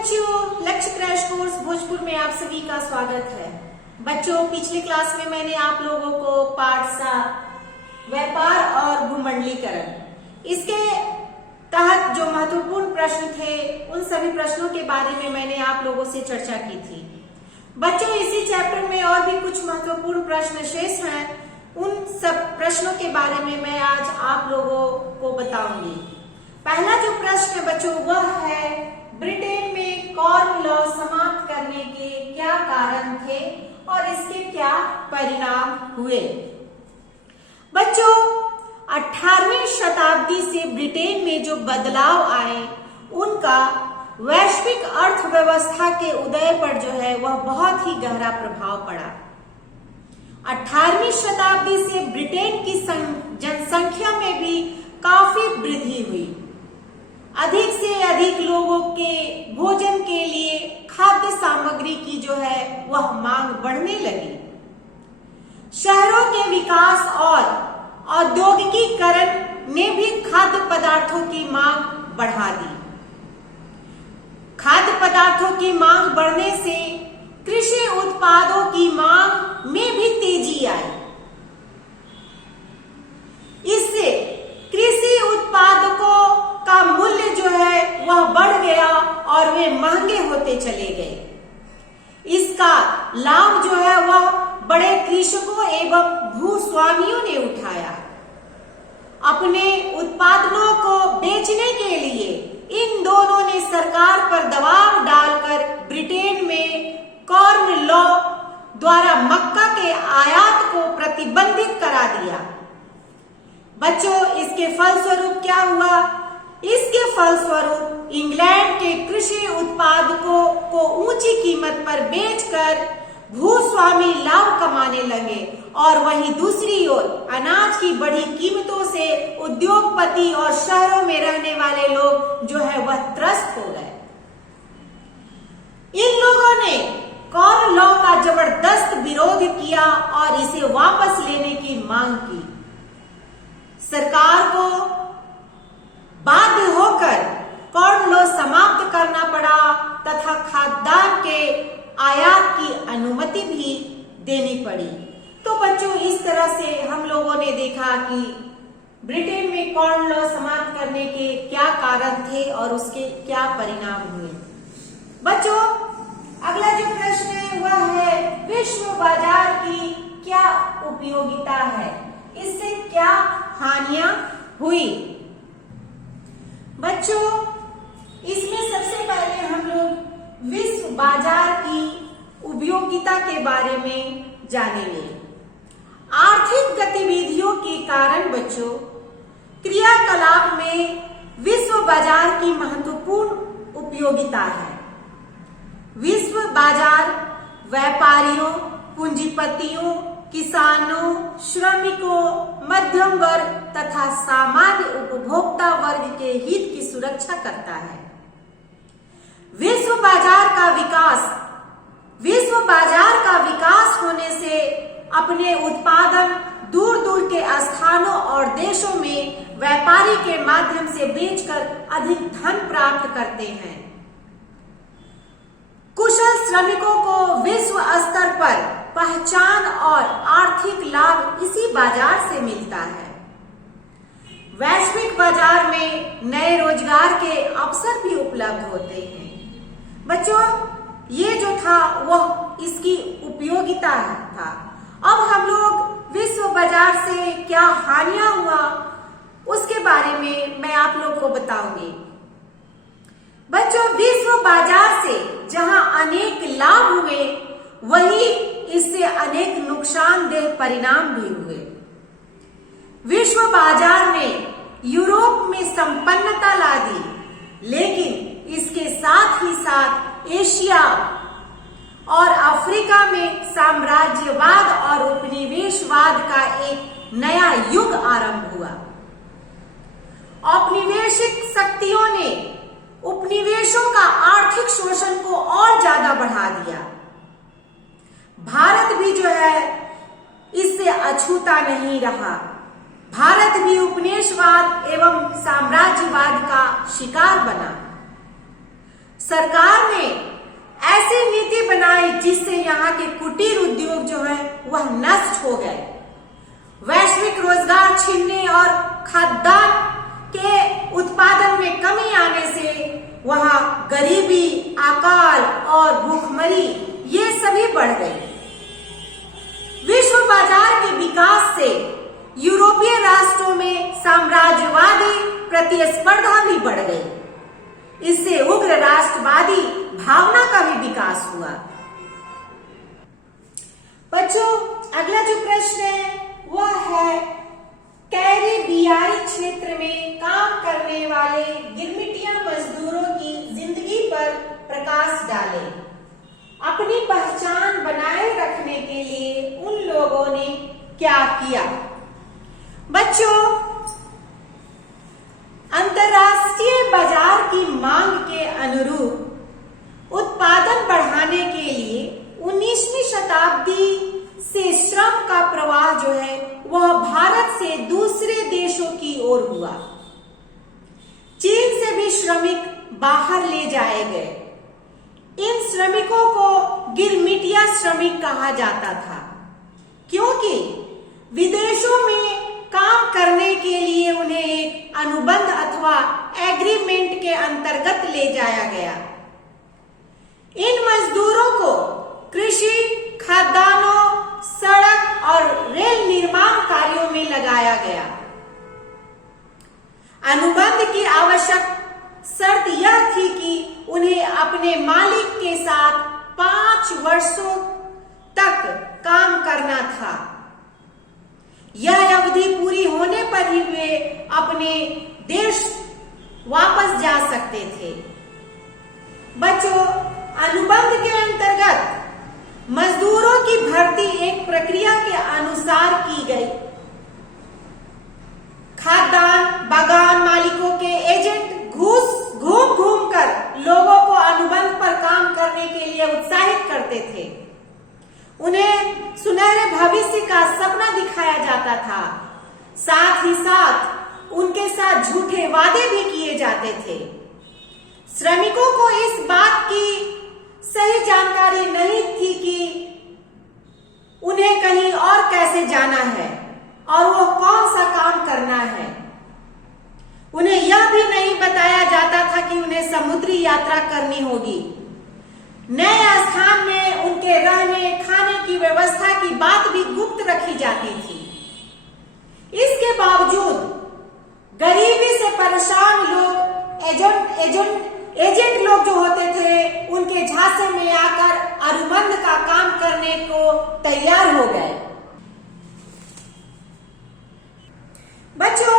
बच्चों, लक्ष्य crash course Bhojpur में आप सभी का स्वागत है। बच्चों, पिछले क्लास में मैंने आप लोगों को पाठ 7 व्यापार और भूमंडलीकरण इसके तहत जो महत्वपूर्ण प्रश्न थे उन सभी प्रश्नों के बारे में मैंने आप लोगों से चर्चा की थी। बच्चों, इसी चैप्टर में और भी कुछ महत्वपूर्ण प्रश्न शेष हैं। उन सब प्रश्नों के बारे में मैं आज आप लोगों को बताऊंगी। पहला जो प्रश्न है बच्चों वह है, ब्रिटेन में कॉर्न लॉ समाप्त करने के क्या कारण थे और इसके क्या परिणाम हुए। बच्चों, 18वीं शताब्दी से ब्रिटेन में जो बदलाव आए उनका वैश्विक अर्थव्यवस्था के उदय पर जो है वह बहुत ही गहरा प्रभाव पड़ा। 18वीं शताब्दी से ब्रिटेन की जनसंख्या में भी काफी वृद्धि हुई। अधिक से अधिक लोगों के भोजन के लिए खाद्य सामग्री की जो है वह मांग बढ़ने लगी। शहरों के विकास और औद्योगिकीकरण ने भी खाद्य पदार्थों की मांग बढ़ा दी। खाद्य पदार्थों की मांग बढ़ने से कृषि उत्पादों की मांग में भी तेजी आई। इससे कृषि उत्पादकों का मूल्य जो है वह बढ़ गया और वे महंगे होते चले गए। इसका लाभ जो है वह बड़े कृषकों एवं भूस्वामियों ने उठाया। अपने उत्पादनों को बेचने के लिए इन दोनों ने सरकार पर दबाव डालकर ब्रिटेन में कॉर्न लॉ द्वारा मक्का के आयात को प्रतिबंधित करा दिया। बच्चों, इसके फलस्वरूप क्या हुआ? इसके फलस्वरूप इंग्लैंड के कृषि उत्पादकों को ऊंची कीमत पर बेचकर भूस्वामी लाभ कमाने लगे और वहीं दूसरी ओर अनाज की बढ़ी कीमतों से उद्योगपति और शहरों में रहने वाले लोग जो है वह त्रस्त हो गए। इन लोगों ने कॉर्न लॉ का जबरदस्त विरोध किया और इसे वापस लेने की मांग की। सरकार को बाध्य होकर कॉर्न लॉ समाप्त करना पड़ा तथा खाद्यान्न के आयात की अनुमति भी देनी पड़ी। तो बच्चों, इस तरह से हम लोगों ने देखा कि ब्रिटेन में कॉर्न लॉ समाप्त करने के क्या कारण थे और उसके क्या परिणाम हुए। बच्चों, अगला जो प्रश्न है वह है, विश्व बाजार की क्या उपयोगिता है, इससे क्या हानियां हुई। बच्चों, इसमें सबसे पहले हम लोग विश्व बाजार की उपयोगिता के बारे में जानेंगे। आर्थिक गतिविधियों के कारण बच्चों क्रियाकलाप में विश्व बाजार की महत्वपूर्ण उपयोगिता है। विश्व बाजार व्यापारियों, पूंजीपतियों, किसानों, श्रमिकों, मध्यम वर्ग तथा सामान्य उपभोक्ता वर्ग के हित की सुरक्षा करता है। विश्व बाजार का विकास होने से अपने उत्पादन दूर दूर के स्थानों और देशों में व्यापारी के माध्यम से बेचकर अधिक धन प्राप्त करते हैं। कुशल श्रमिकों को विश्व स्तर पर पहचान और आर्थिक लाभ इसी बाजार से मिलता है। वैश्विक बाजार में नए रोजगार के अवसर भी उपलब्ध होते हैं। बच्चों, ये जो था वह इसकी उपयोगिता था। अब हम लोग विश्व बाजार से क्या हानियां हुआ उसके बारे में मैं आप लोग को बताऊंगी। बच्चों, विश्व बाजार से जहां अनेक लाभ हुए वहीं इससे अनेक नुकसानदेह परिणाम भी हुए। विश्व बाजार ने यूरोप में संपन्नता ला दी, लेकिन इसके साथ ही साथ एशिया और अफ्रीका में साम्राज्यवाद और उपनिवेशवाद का एक नया युग आरंभ हुआ। औपनिवेशिक शक्तियों ने उपनिवेशों का आर्थिक शोषण को और ज्यादा बढ़ा दिया। भारत भी जो है इससे अछूता नहीं रहा। भारत भी उपनिवेशवाद एवं साम्राज्यवाद का शिकार बना। सरकार ने ऐसी नीति बनाई जिससे यहाँ के कुटीर उद्योग जो है वह नष्ट हो गए। वैश्विक रोजगार छीनने और खाद्यान्न के उत्पादन में कमी आने से वहां गरीबी, अकाल और भूखमरी ये सभी बढ़ गई। विश्व बाजार के विकास से यूरोपीय राष्ट्रों में साम्राज्यवादी प्रतिस्पर्धा भी बढ़ गई। इससे उग्र राष्ट्रवादी भावना का भी विकास हुआ। बच्चों, अगला जो प्रश्न है वह है कैरिबियाई क्षेत्र में काम करने वाले गिरमिटिया मजदूरों की जिंदगी पर प्रकाश डालें। अपनी पहचान बनाए रखने के लिए उन लोगों ने क्या किया? बच्चों, अंतर्राष्ट्रीय बाजार की मांग के अनुरूप उत्पादन बढ़ाने के लिए 19वीं शताब्दी से श्रम का प्रवाह जो है वह भारत से दूसरे देशों की ओर हुआ। चीन से भी श्रमिक बाहर ले जाए गए। इन श्रमिकों को गिरमिटिया श्रमिक कहा जाता था, क्योंकि विदेशों में काम करने के लिए उन्हें एक अनुबंध अथवा एग्रीमेंट के अंतर्गत ले जाया गया। इन मजदूरों को कृषि, खाद्यान्नों, सड़क और रेल निर्माण कार्यों में लगाया गया। अनुबंध की आवश्यक शर्त यह थी कि उन्हें अपने मालिक के साथ 5 वर्षों तक काम करना था। यह अवधि पूरी होने पर ही वे अपने देश वापस जा सकते थे। बच्चों, अनुबंध के अंतर्गत मजदूरों की भर्ती एक प्रक्रिया के अनुसार की गई। खाद्यान्न बागान मालिकों के एजेंट घूम घूम कर लोगों को अनुबंध पर काम करने के लिए उत्साहित करते थे। उन्हें सुनहरे भविष्य का सपना दिखाया जाता था। साथ ही साथ उनके साथ झूठे वादे भी किए जाते थे। श्रमिकों को इस बात की सही जानकारी नहीं थी कि उन्हें कहीं और कैसे जाना है और वो कौन सा काम करना है। उन्हें यह भी नहीं बताया जाता था कि उन्हें समुद्री यात्रा करनी होगी। नए स्थान में उनके रहने खाने की व्यवस्था की बात भी गुप्त रखी जाती थी। इसके बावजूद गरीबी से परेशान लोग एजेंट लोग जो होते थे उनके झांसे में आकर अनुबंध का काम करने को तैयार हो गए। बच्चों,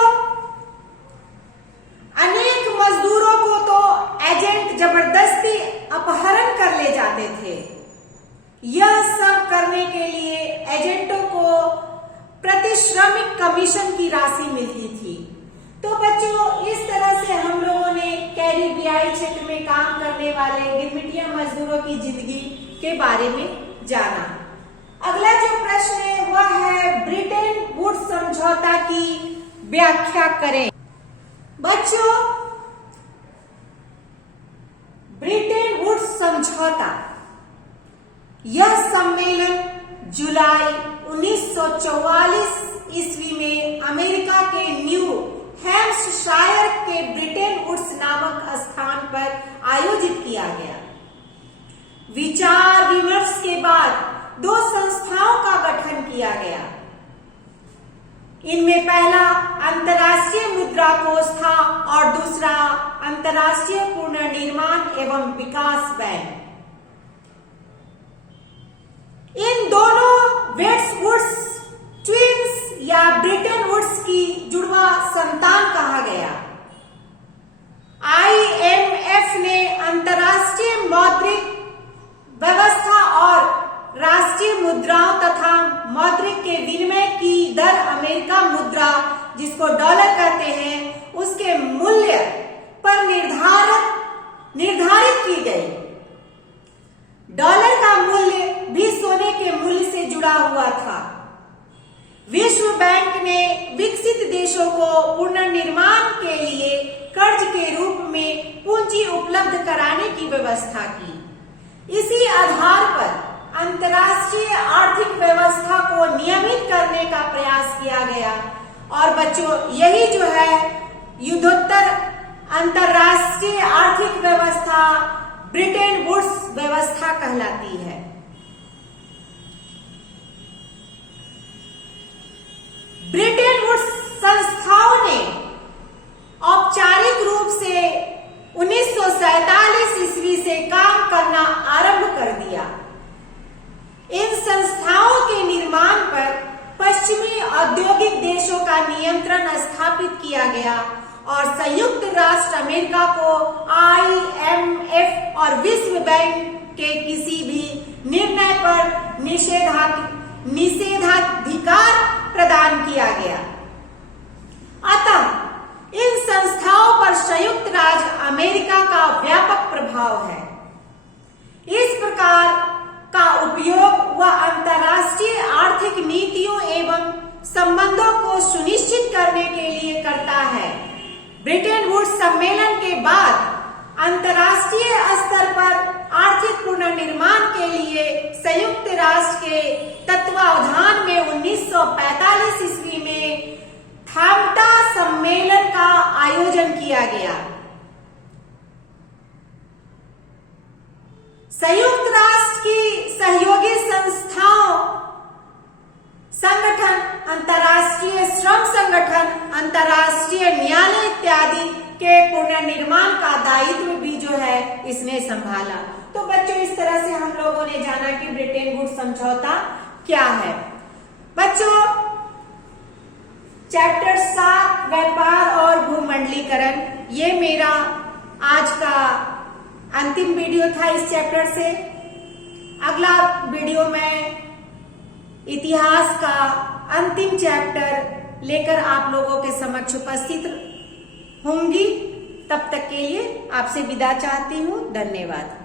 अनेक मजदूरों को तो एजेंट जबरदस्ती अपहरण कर ले जाते थे। यह सब करने के लिए एजेंटों को प्रति श्रमिक कमीशन की राशि मिलती थी। तो बच्चों, इस तरह से हम लोगों ने कैरिबियाई क्षेत्र में काम करने वाले गिरमिटिया मजदूरों की जिंदगी के बारे में जाना। अगला जो प्रश्न है वह है ब्रिटेन वुड्स समझौता की व्याख्या करें। बच्चों, ब्रिटेन वुड्स समझौता यह सम्मेलन जुलाई 1944 ईस्वी में अमेरिका के न्यू हैम्पशायर के ब्रिटेन वुड्स नामक स्थान पर आयोजित किया गया। विचार विमर्श के बाद 2 संस्थाओं का गठन किया गया। इनमें पहला अंतर्राष्ट्रीय मुद्रा कोष था और दूसरा अंतर्राष्ट्रीय पुनर्निर्माण एवं विकास बैंक। इन दोनों वुड्स ट्विंस या ब्रिटेन वुड्स की जुड़वा संतान कहा गया। IMF ने अंतर्राष्ट्रीय मौद्रिक व्यवस्था और राष्ट्रीय मुद्राओं तथा मौद्रिक के विनिमय की दर अमेरिका मुद्रा जिसको डॉलर कहते हैं उसके मूल्य पर निर्धारित की गई। डॉलर का मूल्य भी सोने के मूल्य से जुड़ा हुआ था। विश्व बैंक ने विकसित देशों को पुनर्निर्माण के लिए कर्ज के रूप में पूंजी उपलब्ध कराने की व्यवस्था की। इसी आधार पर अंतर्राष्ट्रीय आर्थिक व्यवस्था को नियमित करने का प्रयास किया गया और बच्चों यही जो है युद्धोत्तर अंतर्राष्ट्रीय आर्थिक व्यवस्था ब्रिटेन वुड्स व्यवस्था कहलाती है। ब्रिटेन वुड्स संस्थाओं ने औपचारिक रूप से 1947 ईस्वी से काम करना आरंभ कर दिया। इन संस्थाओं के निर्माण पर पश्चिमी औद्योगिक देशों का नियंत्रण स्थापित किया गया और संयुक्त राष्ट्र अमेरिका को IMF और विश्व बैंक के किसी भी निर्णय पर निषेधाधिकार प्रदान किया गया। अतः इन संस्थाओं पर संयुक्त राज्य अमेरिका का व्यापक प्रभाव है। इस प्रकार का उपयोग वह अंतर्राष्ट्रीय आर्थिक नीतियों एवं संबंधों को सुनिश्चित करने के लिए करता है। ब्रिटेन वुड्स सम्मेलन के बाद अंतर्राष्ट्रीय स्तर पर आर्थिक पुनर्निर्माण के लिए संयुक्त राष्ट्र के तत्वावधान में 1945 ईस्वी में थामटा सम्मेलन का आयोजन किया गया। संयुक्त राष्ट्र की सहयोगी संस्थाओं संगठन, अंतर्राष्ट्रीय श्रम संगठन, अंतर्राष्ट्रीय न्यायालय इत्यादि के पुनर्निर्माण का दायित्व भी जो है इसने संभाला। तो बच्चों इस तरह से हम लोगों ने जाना कि ब्रिटेन वुड्स समझौता क्या है। बच्चों चैप्टर 7 व्यापार और भूमंडलीकरण ये मेरा आज का अंतिम वीडियो था इस चैप्टर से। अगला वीडियो में इतिहास का अंतिम चैप्टर लेकर आप लोगों के समक्ष उपस्थित होंगी। तब तक के लिए आपसे विदा चाहती हूँ। धन्यवाद।